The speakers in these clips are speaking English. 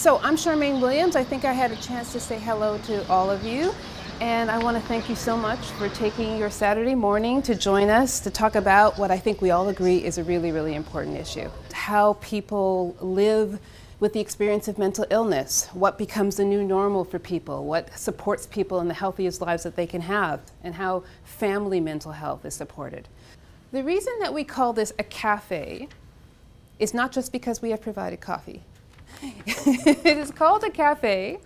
So I'm Charmaine Williams. I think I had a chance to say hello to all of you. And I want to thank you so much for taking your Saturday morning to join us to talk about what I think we all agree is a really, really important issue. How people live with the experience of mental illness, what becomes the new normal for people, what supports people in the healthiest lives that they can have, and how family mental health is supported. The reason that we call this a cafe is not just because we have provided coffee. It is called a cafe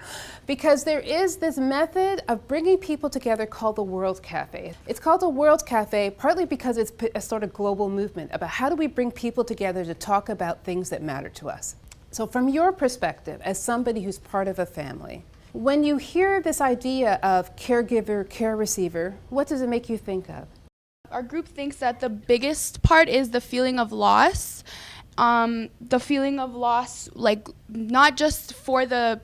because there is this method of bringing people together called the World Cafe. It's called a World Cafe partly because it's a sort of global movement about how do we bring people together to talk about things that matter to us. So from your perspective, as somebody who's part of a family, when you hear this idea of caregiver, care receiver, what does it make you think of? Our group thinks that the biggest part is the feeling of loss. The feeling of loss, like not just for the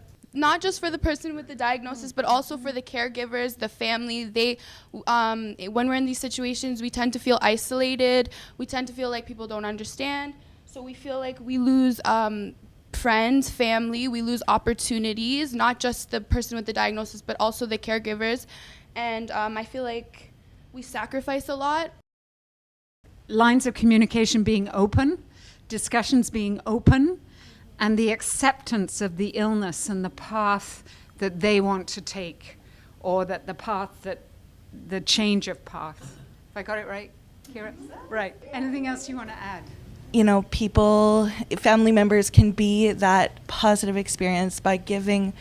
person with the diagnosis, but also for the caregivers, the family. When we're in these situations, we tend to feel isolated. We tend to feel like people don't understand. So we feel like we lose friends, family. We lose opportunities, not just the person with the diagnosis, but also the caregivers. And I feel like we sacrifice a lot. Lines of communication being open, discussions being open, and the acceptance of the illness and the path that they want to take, or that the change of path. Have I got it right, Kira? Right. Anything else you want to add? You know, family members can be that positive experience by giving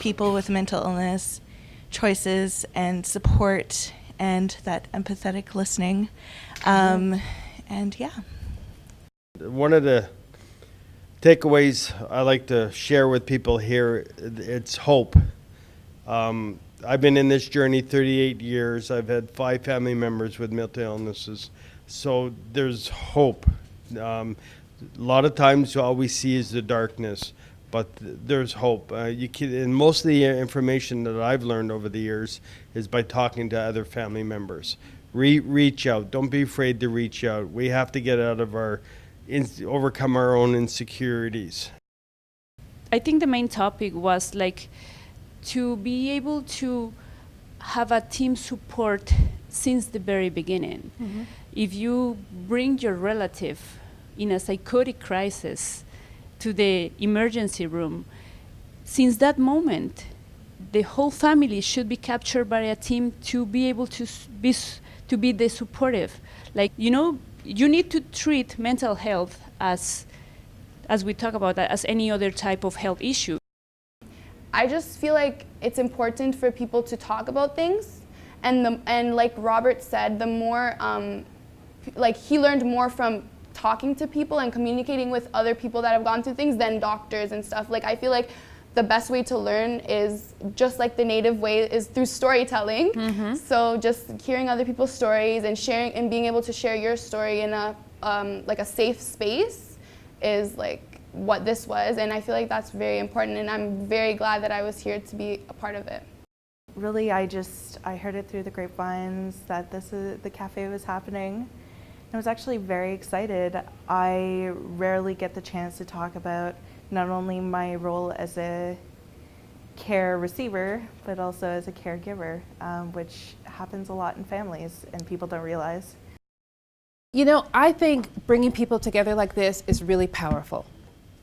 people with mental illness choices and support and that empathetic listening. And yeah. One of the takeaways I like to share with people here, it's hope. I've been in this journey 38 years. I've had 5 family members with mental illnesses. So there's hope. A lot of times all we see is the darkness, but there's hope. And most of the information that I've learned over the years is by talking to other family members. Reach out. Don't be afraid to reach out. We have to get out of overcome our own insecurities. I think the main topic was like to be able to have a team support since the very beginning. Mm-hmm. If you bring your relative in a psychotic crisis to the emergency room, since that moment, the whole family should be captured by a team to be able to be the supportive. Like, you know, you need to treat mental health as we talk about that, as any other type of health issue. I just feel like it's important for people to talk about things, and like Robert said, the more he learned more from talking to people and communicating with other people that have gone through things than doctors and stuff. Like, I feel like the best way to learn is just like the native way is through storytelling. Mm-hmm. So just hearing other people's stories and sharing and being able to share your story in a like a safe space is like what this was, and I feel like that's very important, and I'm very glad that I was here to be a part of it. Really, I heard it through the grapevines that the cafe was happening. I was actually very excited. I rarely get the chance to talk about not only my role as a care receiver, but also as a caregiver, which happens a lot in families and people don't realize. You know, I think bringing people together like this is really powerful.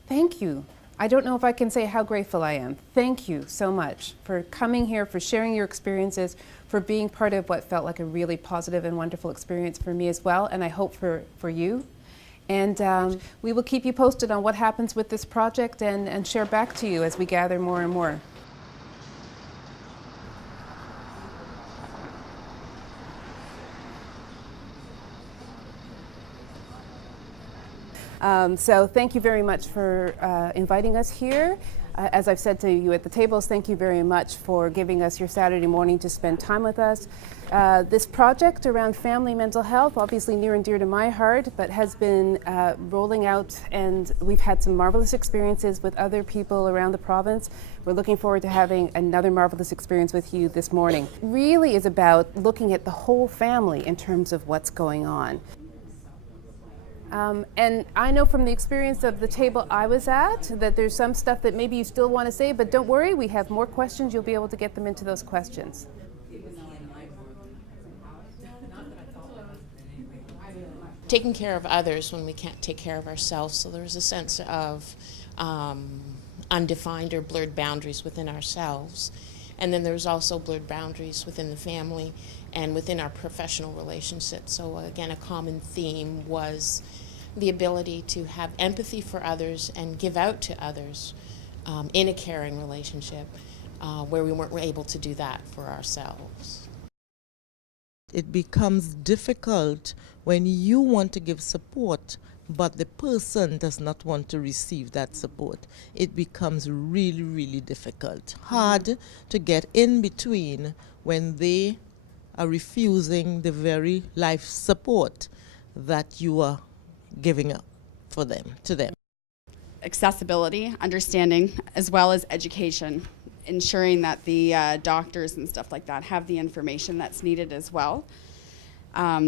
Thank you. I don't know if I can say how grateful I am. Thank you so much for coming here, for sharing your experiences, for being part of what felt like a really positive and wonderful experience for me as well, and I hope for you. And we will keep you posted on what happens with this project and share back to you as we gather more and more. So thank you very much for inviting us here. As I've said to you at the tables, thank you very much for giving us your Saturday morning to spend time with us. This project around family mental health, obviously near and dear to my heart, but has been rolling out, and we've had some marvelous experiences with other people around the province. We're looking forward to having another marvelous experience with you this morning. It really is about looking at the whole family in terms of what's going on. And I know from the experience of the table I was at that there's some stuff that maybe you still want to say, but don't worry, we have more questions. You'll be able to get them into those questions. Taking care of others when we can't take care of ourselves. So there's a sense of undefined or blurred boundaries within ourselves. And then there's also blurred boundaries within the family and within our professional relationships. So again, a common theme was the ability to have empathy for others and give out to others in a caring relationship where we weren't able to do that for ourselves. It becomes difficult when you want to give support, but the person does not want to receive that support. It becomes really, really difficult. Hard to get in between when they are refusing the very life support that you are giving up for them, to them. Accessibility, understanding, as well as education, ensuring that the doctors and stuff like that have the information that's needed as well.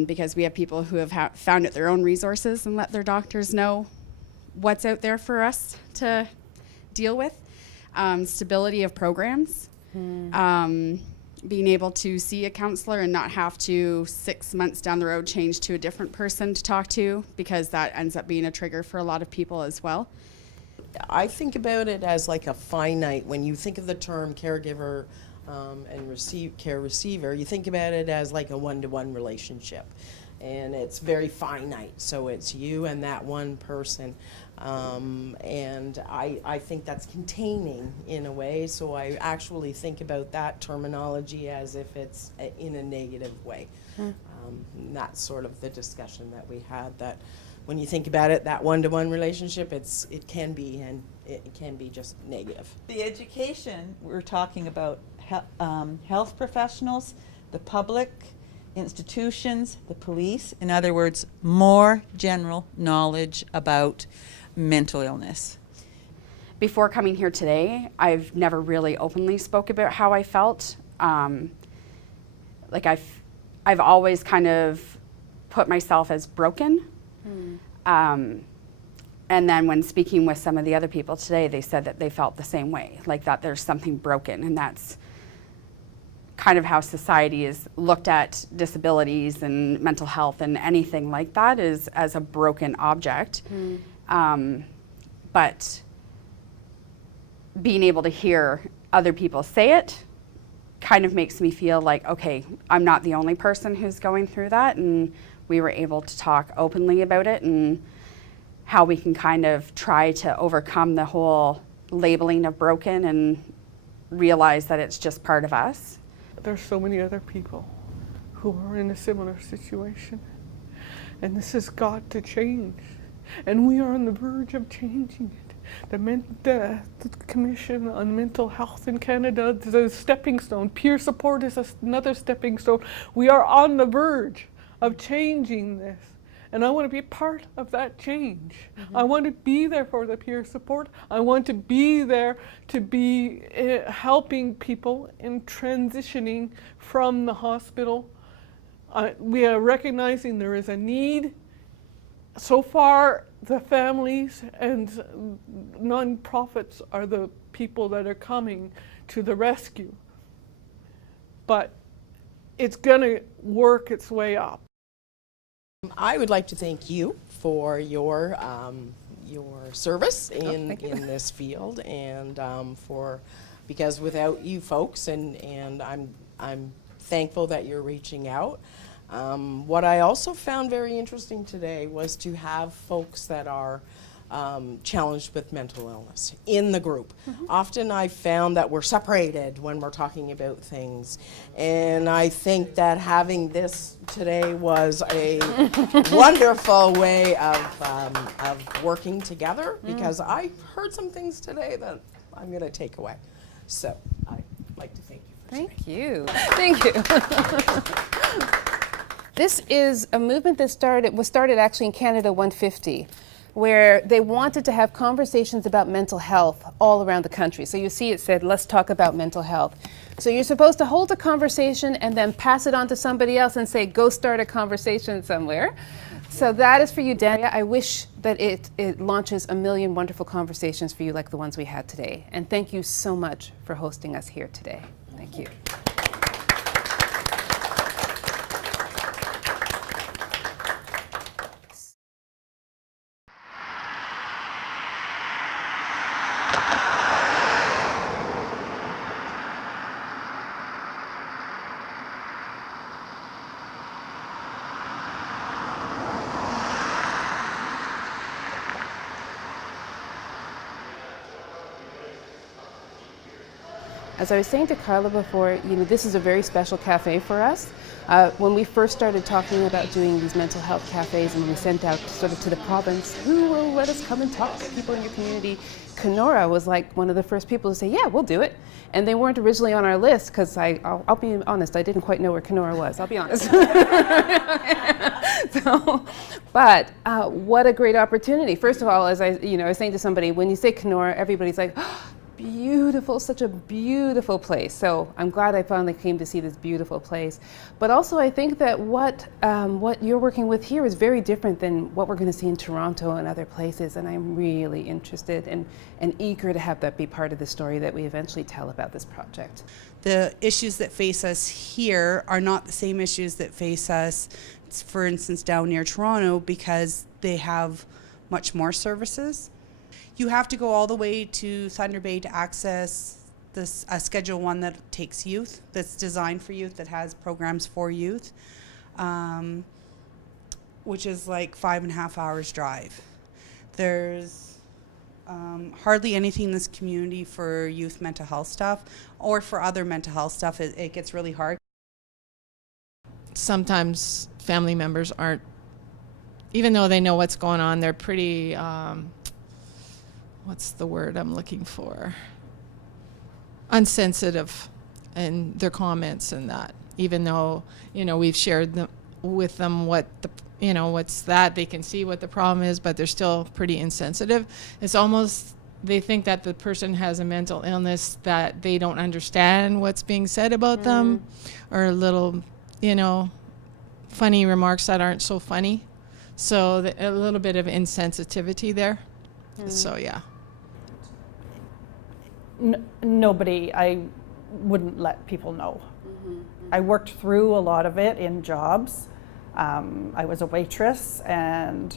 Because we have people who have found it their own resources and let their doctors know what's out there for us to deal with. Stability of programs. Being able to see a counselor and not have to 6 months down the road change to a different person to talk to, because that ends up being a trigger for a lot of people as well. I think about it as like a finite. When you think of the term caregiver and care receiver, you think about it as like a one-to-one relationship, and it's very finite. So it's you and that one person, and I think that's containing in a way. So I actually think about that terminology as if it's in a negative way. And that's sort of the discussion that we had, that when you think about it, that one-to-one relationship, it can be, and it can be just negative. The education, we're talking about health professionals, the public, institutions, the police. In other words, more general knowledge about mental illness. Before coming here today, I've never really openly spoke about how I felt. Like I've always kind of put myself as broken. And then when speaking with some of the other people today, they said that they felt the same way, like that there's something broken, and that's kind of how society is looked at disabilities and mental health and anything like that, is as a broken object. But being able to hear other people say it kind of makes me feel like, okay, I'm not the only person who's going through that, and we were able to talk openly about it and how we can kind of try to overcome the whole labeling of broken and realize that it's just part of us. There's so many other people who are in a similar situation, and this has got to change, and we are on the verge of changing it. The Commission on Mental Health in Canada is a stepping stone. Peer support is another stepping stone. We are on the verge of changing this, and I want to be part of that change. I want to be there for the peer support. I want to be there to be helping people in transitioning from the hospital. We are recognizing there is a need. So far, the families and non-profits are the people that are coming to the rescue, but it's going to work its way up. I would like to thank you for your service in this field, and because without you folks, and I'm thankful that you're reaching out. What I also found very interesting today was to have folks that are challenged with mental illness in the group. Often I found that we're separated when we're talking about things, and I think that having this today was a wonderful way of working together, because I heard some things today that I'm going to take away. So I'd like to thank you for Thank you. Thank you. This is a movement that was started actually in Canada 150, where they wanted to have conversations about mental health all around the country. So you see it said, let's talk about mental health. So you're supposed to hold a conversation and then pass it on to somebody else and say, go start a conversation somewhere. So that is for you, Dania. I wish that it launches a million wonderful conversations for you like the ones we had today. And thank you so much for hosting us here today. Thank you. As I was saying to Carla before, this is a very special cafe for us. When we first started talking about doing these mental health cafes and when we sent out sort of to the province, who will let us come and talk to people in your community, Kenora was like one of the first people to say, yeah, we'll do it. And they weren't originally on our list because I'll be honest, I didn't quite know where Kenora was, I'll be honest. But what a great opportunity. First of all, as I was saying to somebody, when you say Kenora, everybody's like, oh, beautiful, such a beautiful place. So I'm glad I finally came to see this beautiful place. But also I think that what you're working with here is very different than what we're going to see in Toronto and other places. And I'm really interested and eager to have that be part of the story that we eventually tell about this project. The issues that face us here are not the same issues that face us, for instance, down near Toronto, because they have much more services. You have to go all the way to Thunder Bay to access this Schedule 1 that takes youth, that's designed for youth, that has programs for youth, which is like 5.5 hours drive. There's hardly anything in this community for youth mental health stuff or for other mental health stuff. It gets really hard. Sometimes family members aren't, even though they know what's going on, they're pretty what's the word I'm looking for? Unsensitive in their comments and that. Even though, we've shared with them what what's that, they can see what the problem is, but they're still pretty insensitive. It's almost, they think that the person has a mental illness, that they don't understand what's being said about them, or little, funny remarks that aren't so funny. So a little bit of insensitivity there. So yeah. Nobody, I wouldn't let people know. I worked through a lot of it in jobs. I was a waitress, and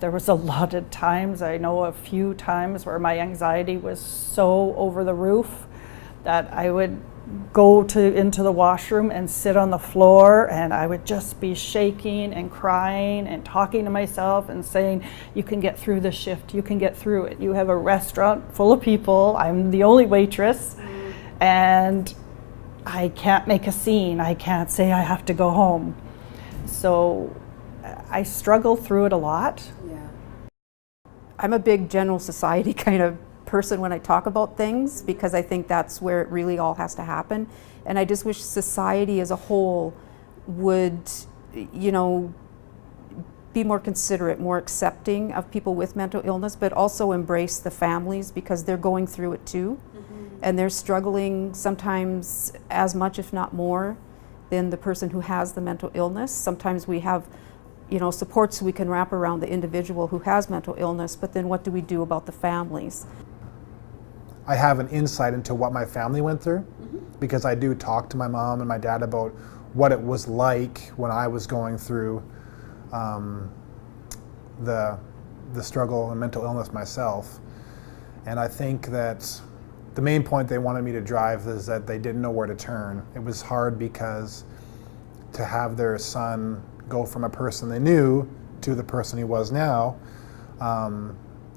there was a lot of times, I know a few times, where my anxiety was so over the roof that I would go into the washroom and sit on the floor, and I would just be shaking and crying and talking to myself and saying, you can get through this shift, you can get through it. You have a restaurant full of people, I'm the only waitress, and I can't make a scene, I can't say I have to go home. So I struggle through it a lot. Yeah. I'm a big general society kind of person when I talk about things, because I think that's where it really all has to happen. And I just wish society as a whole would, be more considerate, more accepting of people with mental illness, but also embrace the families, because they're going through it too. And they're struggling sometimes as much, if not more, than the person who has the mental illness. Sometimes we have supports we can wrap around the individual who has mental illness, but then what do we do about the families? I have an insight into what my family went through, because I do talk to my mom and my dad about what it was like when I was going through the struggle and mental illness myself. And I think that the main point they wanted me to drive is that they didn't know where to turn. It was hard because to have their son go from a person they knew to the person he was now,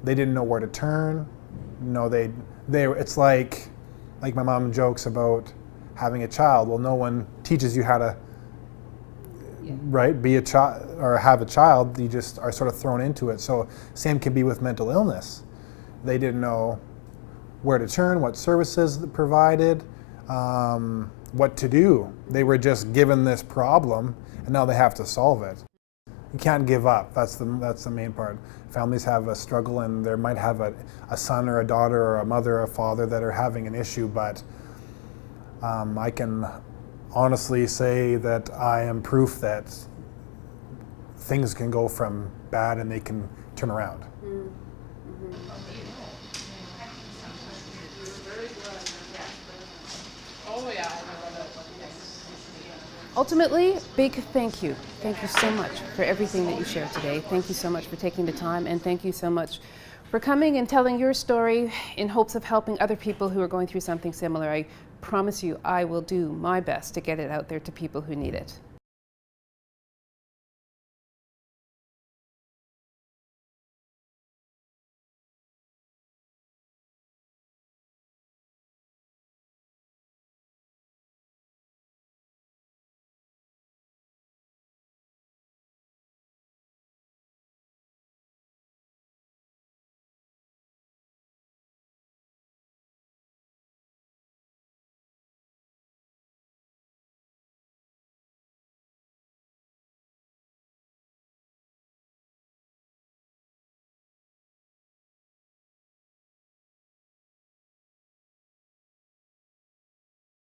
they didn't know where to turn. It's like my mom jokes about having a child. Well, no one teaches you how to be a child or have a child. You just are sort of thrown into it. So same can be with mental illness. They didn't know where to turn, what services provided, what to do. They were just given this problem, and now they have to solve it. You can't give up. That's the main part. Families have a struggle, and they might have a son or a daughter or a mother or a father that are having an issue, but I can honestly say that I am proof that things can go from bad and they can turn around. Ultimately, big thank you. Thank you so much for everything that you shared today. Thank you so much for taking the time, and thank you so much for coming and telling your story in hopes of helping other people who are going through something similar. I promise you I will do my best to get it out there to people who need it.